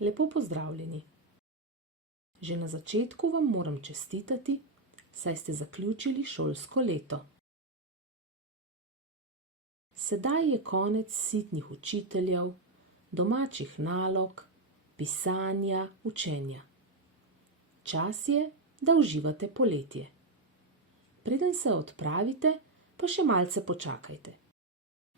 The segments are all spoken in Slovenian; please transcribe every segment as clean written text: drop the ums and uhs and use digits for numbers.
Lepo pozdravljeni. Že na začetku vam moram čestitati, saj ste zaključili šolsko leto. Sedaj je konec sitnih učiteljev, domačih nalog, pisanja, učenja. Čas je, da uživate poletje. Preden se odpravite, pa še malce počakajte.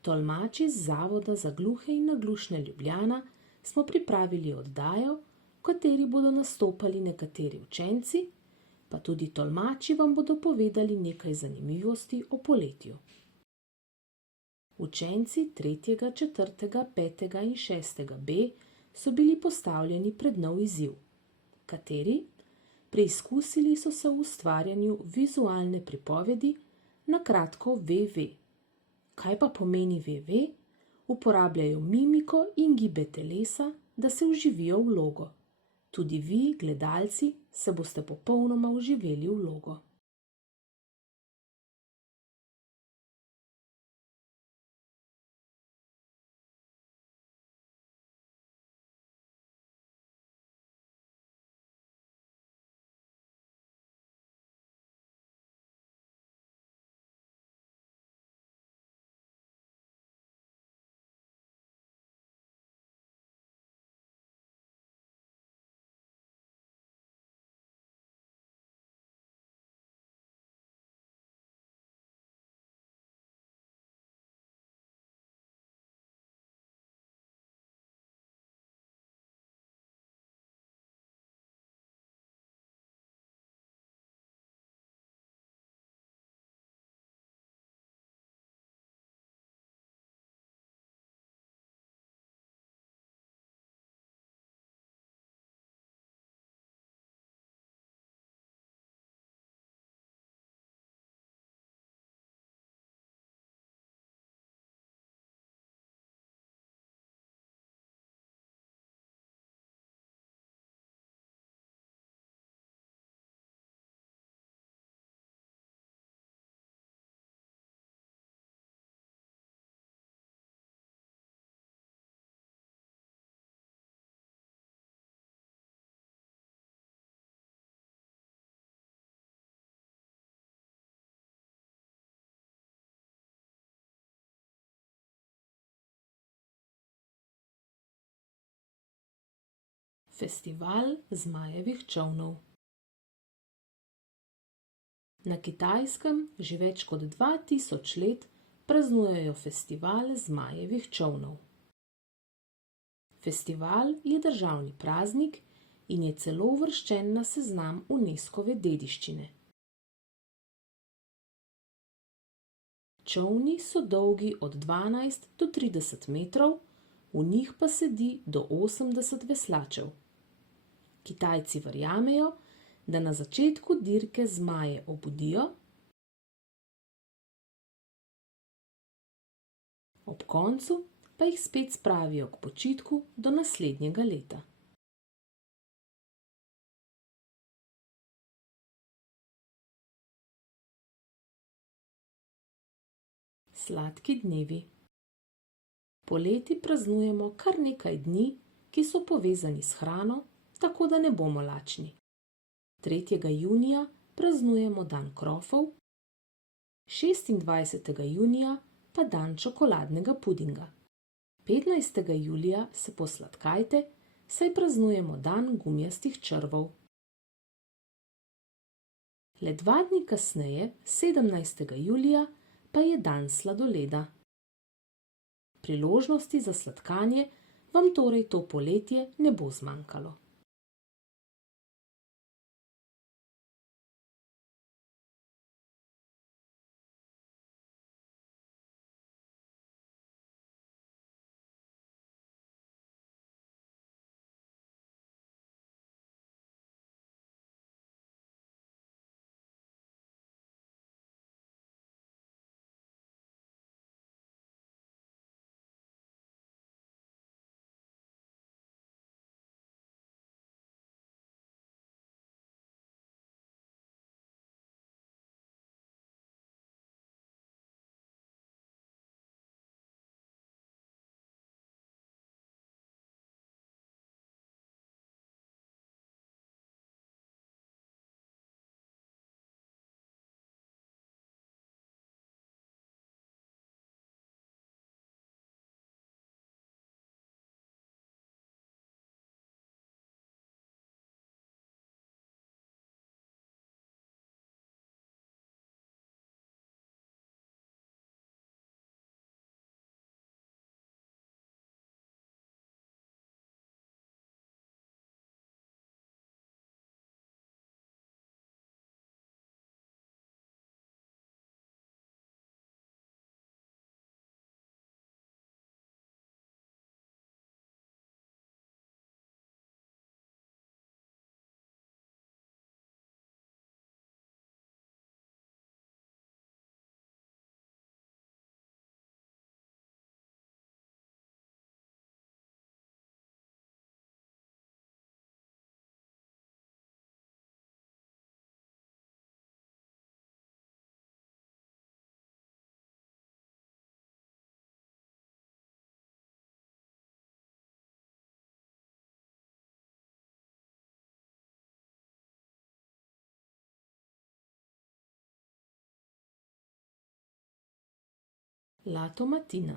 Tolmači z Zavoda za gluhe in naglušne Ljubljana smo pripravili oddajo, v kateri bodo nastopali nekateri učenci, pa tudi tolmači vam bodo povedali nekaj zanimivosti o poletju. Učenci 3., 4., 5. in 6. B so bili postavljeni pred nov izziv, kateri preizkusili so se v ustvarjanju vizualne pripovedi, na kratko VV. Kaj pa pomeni VV? Uporabljajo mimiko in gibe telesa, da se vživijo v vlogo. Tudi vi, gledalci, se boste popolnoma vživeli v vlogo. Festival zmajevih čolnov. Na Kitajskem že več kot 2000 let praznujejo festival zmajevih čolnov. Festival je državni praznik in je celo uvrščen na seznam Unescove dediščine. Čolni so dolgi od 12 do 30 metrov, v njih pa sedi do 80 veslačev. Kitajci verjamejo, da na začetku dirke zmaje obudijo, ob koncu pa jih spet spravijo k počitku do naslednjega leta. Sladki dnevi. Poleti praznujemo kar nekaj dni, ki so povezani s hrano, tako da ne bomo lačni. 3. junija praznujemo dan krofov, 26. junija pa dan čokoladnega pudinga. 15. julija se posladkajte, saj praznujemo dan gumijastih črvov. Le 2 dni kasneje, 17. julija, pa je dan sladoleda. Priložnosti za sladkanje vam torej to poletje ne bo zmanjkalo. La Tomatina.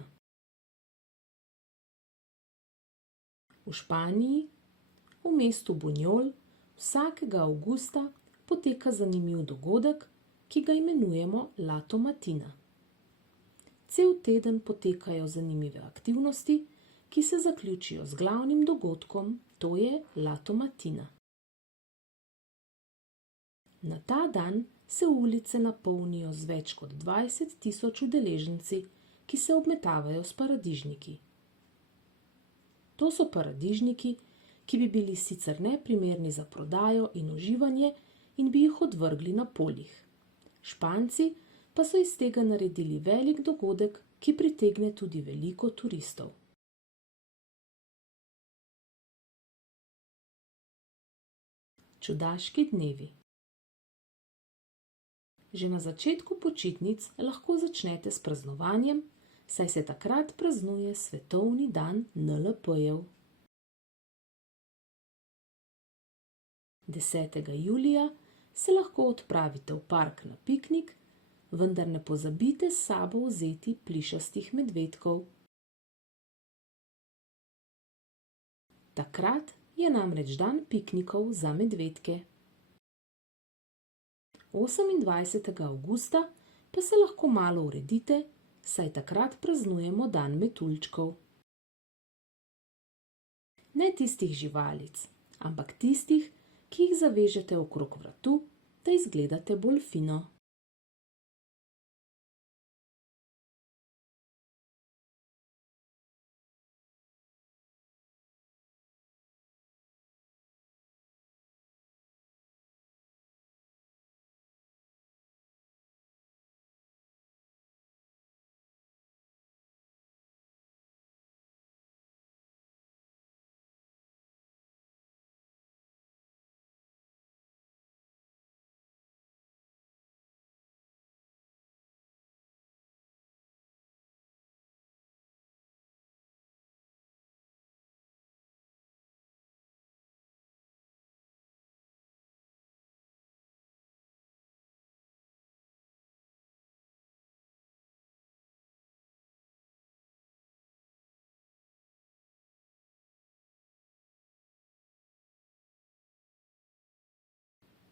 V Španiji, v mestu Buñol, vsakega avgusta poteka zanimiv dogodek, ki ga imenujemo La Tomatina. Cel teden potekajo zanimive aktivnosti, ki se zaključijo z glavnim dogodkom, to je La Tomatina. Na ta dan se ulice napolnijo z več kot 20.000 udeleženci, ki se obmetavajo s paradižniki. To so paradižniki, ki bi bili sicer neprimerni za prodajo in uživanje in bi jih odvrgli na poljih. Španci pa so iz tega naredili velik dogodek, ki pritegne tudi veliko turistov. Čudaški dnevi. Že na začetku počitnic lahko začnete s praznovanjem, saj se takrat praznuje svetovni dan NLP-jev. 10. julija se lahko odpravite v park na piknik, vendar ne pozabite s sabo vzeti plišastih medvedkov. Takrat je namreč dan piknikov za medvedke. 28. avgusta pa se lahko malo uredite, saj takrat praznujemo dan metuljčkov. Ne tistih živalic, ampak tistih, ki jih zavežete okrog vratu, da izgledate bolj fino.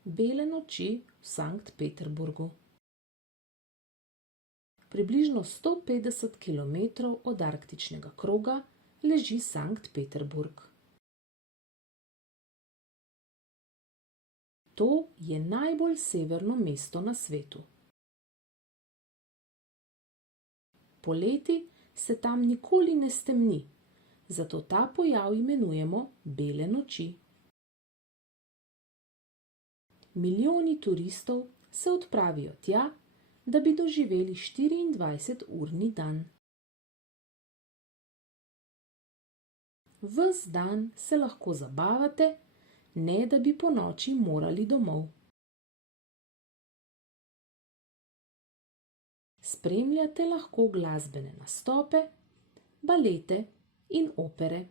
Bele noči v Sankt Peterburgu. Približno 150 km od arktičnega kroga leži Sankt Peterburg. To je najbolj severno mesto na svetu. Poleti se tam nikoli ne stemni, zato ta pojav imenujemo bele noči. Milijoni turistov se odpravijo tja, da bi doživeli 24-urni dan. Ves dan se lahko zabavate, ne da bi ponoči morali domov. Spremljate lahko glasbene nastope, balete in opere.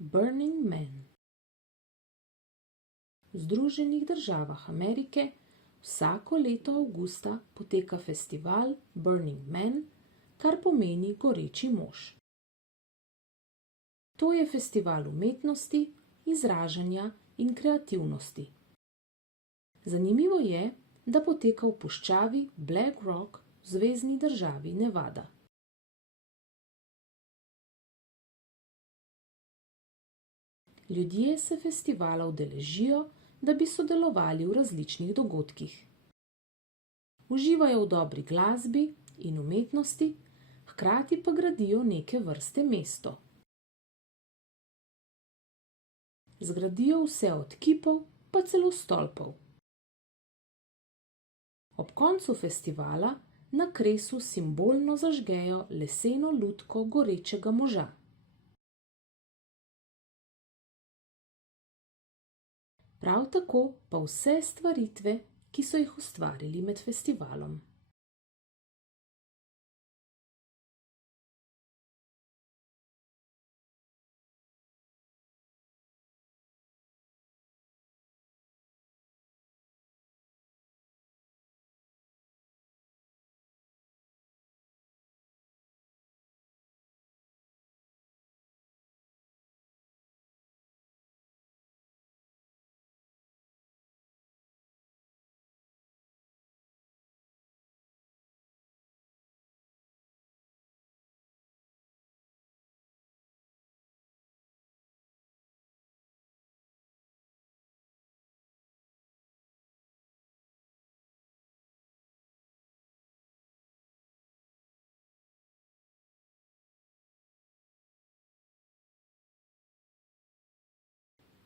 Burning Man. V Združenih državah Amerike vsako leto avgusta poteka festival Burning Man, kar pomeni goreči mož. To je festival umetnosti, izražanja in kreativnosti. Zanimivo je, da poteka v puščavi Black Rock v zvezni državi Nevada. Ljudje se festivala udeležijo, da bi sodelovali v različnih dogodkih. Uživajo v dobri glasbi in umetnosti, hkrati pa gradijo neke vrste mesto. Zgradijo vse od kipov pa celo stolpov. Ob koncu festivala na kresu simbolno zažgejo leseno lutko gorečega moža. Prav tako pa vse stvaritve, ki so jih ustvarili med festivalom.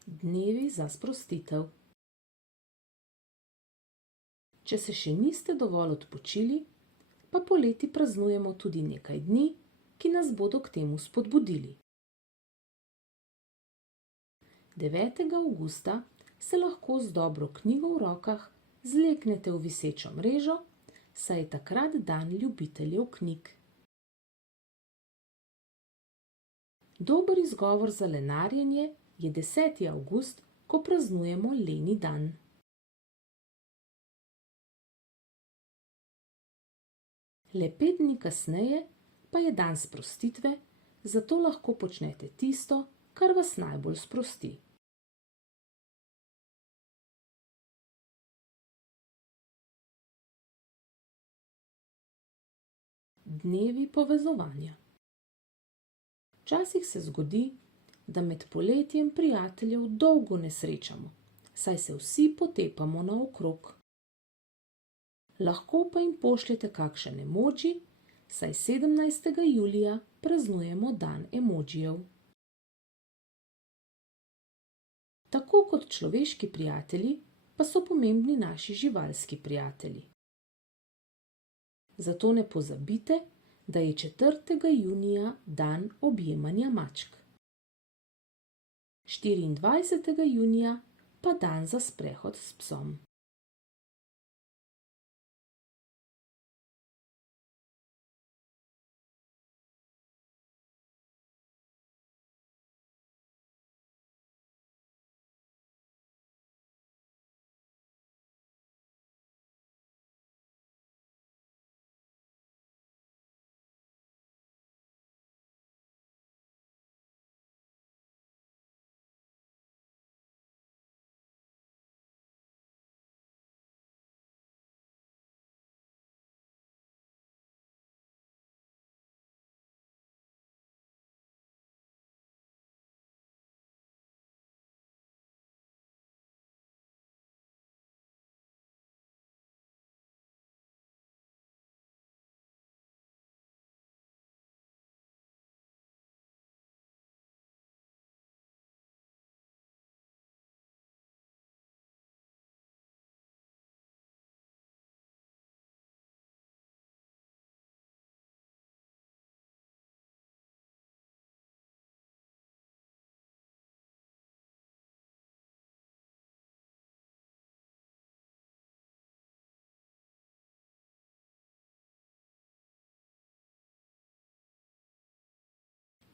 Dnevi za sprostitev. Če se še niste dovolj odpočili, pa poleti praznujemo tudi nekaj dni, ki nas bodo k temu spodbudili. 9. avgusta se lahko z dobro knjigo v rokah zleknete v visečo mrežo, saj je takrat dan ljubiteljev knjig. Dober izgovor za lenarjenje je 10. avgust, ko praznujemo leni dan. Le 5 dni kasneje pa je dan sprostitve, zato lahko počnete tisto, kar vas najbolj sprosti. Dnevi povezovanja. Včasih se zgodi, da med poletjem prijateljev dolgo ne srečamo, saj se vsi potepamo naokrog. Lahko pa jim pošljete kakšen emoji, saj 17. julija praznujemo dan emojijev. Tako kot človeški prijatelji, pa so pomembni naši živalski prijatelji. Zato ne pozabite, da je 4. junija dan objemanja mačk. 24. junija pa dan za sprehod s psom.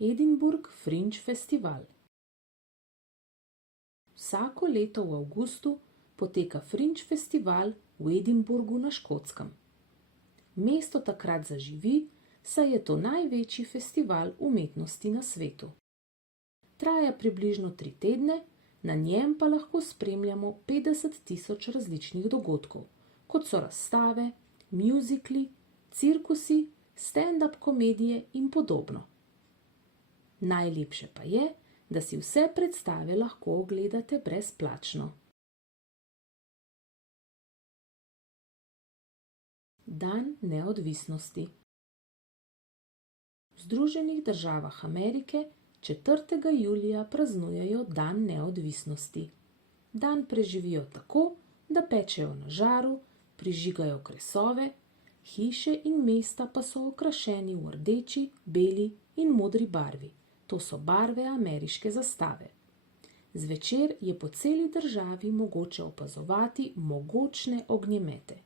Edinburgh Fringe Festival. Vsako leto v avgustu poteka Fringe Festival v Edinburgu na Škotskem. Mesto takrat zaživi, saj je to največji festival umetnosti na svetu. Traja približno 3 tedne, na njem pa lahko spremljamo 50 000 različnih dogodkov, kot so razstave, mjuzikli, cirkusi, stand-up komedije in podobno. Najlepše pa je, da si vse predstave lahko ogledate brezplačno. Dan neodvisnosti. V Združenih državah Amerike 4. julija praznujejo dan neodvisnosti. Dan preživijo tako, da pečejo na žaru, prižigajo kresove, hiše in mesta pa so okrašeni v rdeči, beli in modri barvi. To so barve ameriške zastave. Zvečer je po celi državi mogoče opazovati mogočne ognjemete.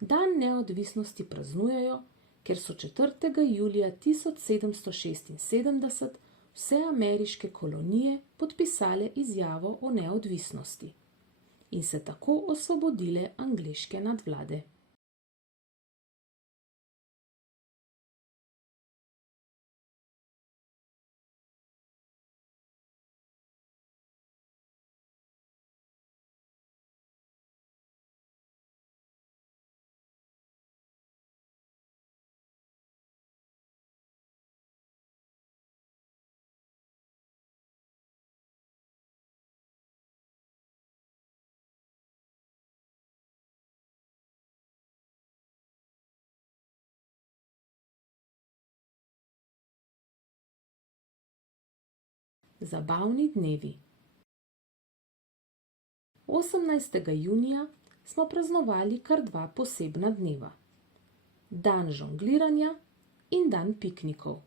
Dan neodvisnosti praznujejo, ker so 4. julija 1776 vse ameriške kolonije podpisale izjavo o neodvisnosti in se tako osvobodile angleške nadvlade. Zabavni dnevi. 18. junija smo praznovali kar dva posebna dneva. Dan žongliranja in dan piknikov.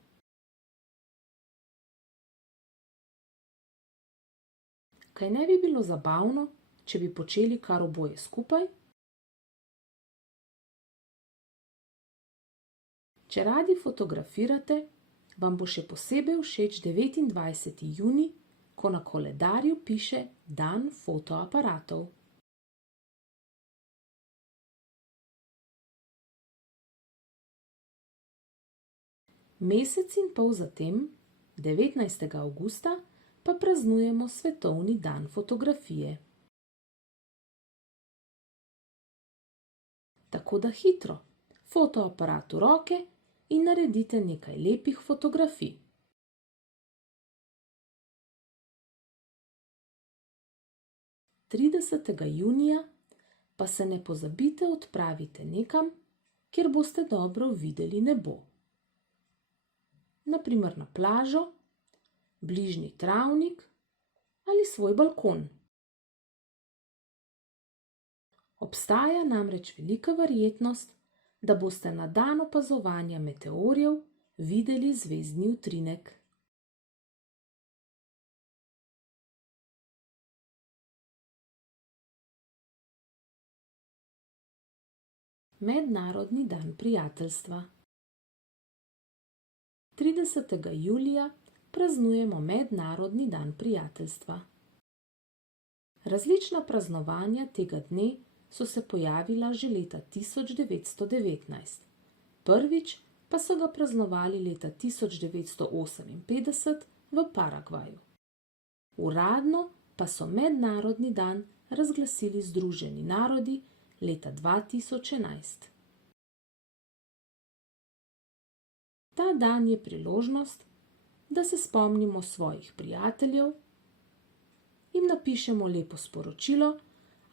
Kaj ne bi bilo zabavno, če bi počeli kar oboje skupaj? Če radi fotografirate, vam bo še posebej všeč 29. junij, ko na koledarju piše Dan fotoaparatov. Mesec in pol zatem, 19. avgusta, pa praznujemo svetovni dan fotografije. Tako da hitro, fotoaparat v roke in naredite nekaj lepih fotografij. Tridesetega junija pa se ne pozabite odpraviti nekam, kjer boste dobro videli nebo. Na primer na plažo, bližnji travnik ali svoj balkon. Obstaja namreč velika verjetnost, da boste na dan opazovanja meteorjev videli zvezdni utrinek. Mednarodni dan prijateljstva. 30. julija praznujemo Mednarodni dan prijateljstva. Različna praznovanja tega dne so se pojavila že leta 1919. Prvič pa so ga praznovali leta 1958 v Paragvaju. Uradno pa so mednarodni dan razglasili Združeni narodi leta 2011. Ta dan je priložnost, da se spomnimo svojih prijateljev, jim napišemo lepo sporočilo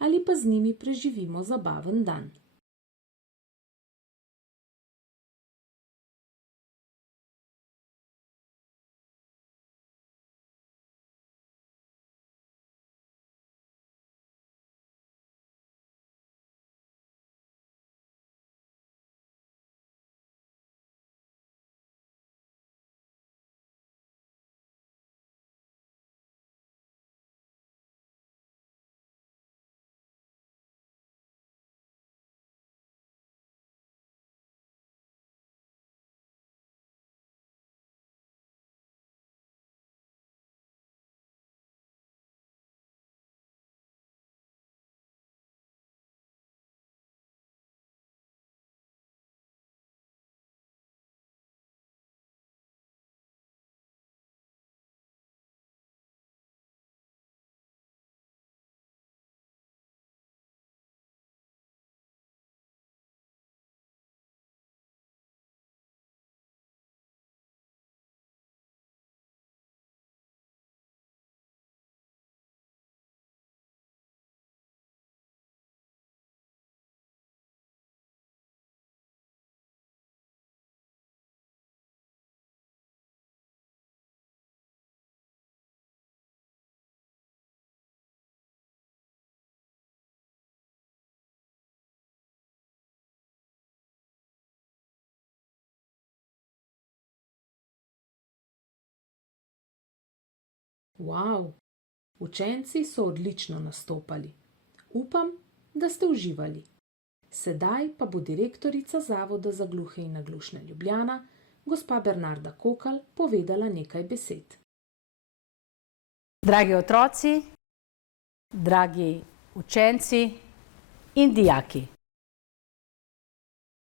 ali pa z njimi preživimo zabaven dan. Wow, učenci so odlično nastopali. Upam, da ste uživali. Sedaj pa bo direktorica Zavoda za gluhe in naglušne Ljubljana, gospa Bernarda Kokal, povedala nekaj besed. Dragi otroci, dragi učenci in dijaki.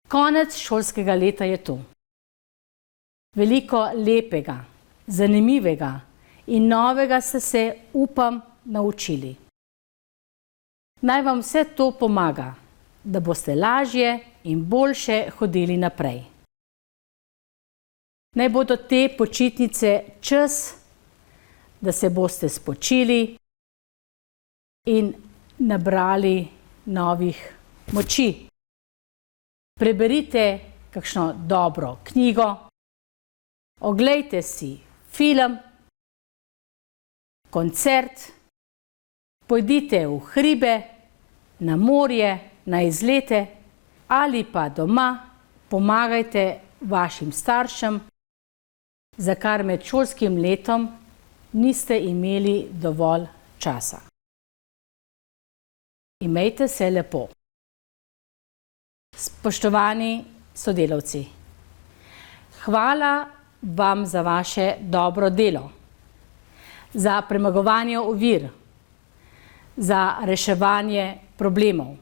Konec šolskega leta je tu. Veliko lepega, zanimivega in novega ste se, upam, naučili. Naj vam vse to pomaga, da boste lažje in boljše hodili naprej. Naj bodo te počitnice čas, da se boste spočili in nabrali novih moči. Preberite kakšno dobro knjigo, oglejte si film, koncert, pojdite v hribe, na morje, na izlete ali pa doma pomagajte vašim staršem, za kar med šolskim letom niste imeli dovolj časa. Imejte se lepo. Spoštovani sodelavci, hvala vam za vaše dobro delo, za premagovanje ovir, za reševanje problemov.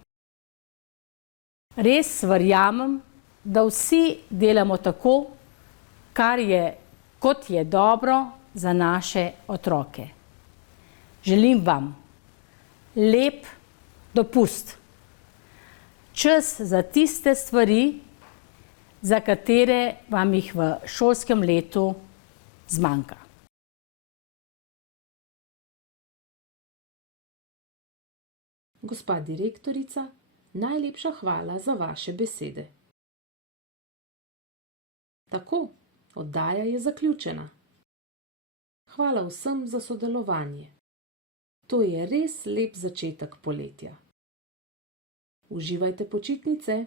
Res verjamem, da vsi delamo tako, kot je dobro za naše otroke. Želim vam lep dopust. Čas za tiste stvari, za katere vam jih v šolskem letu zmanjka. Gospa direktorica, najlepša hvala za vaše besede. Tako, oddaja je zaključena. Hvala vsem za sodelovanje. To je res lep začetek poletja. Uživajte počitnice.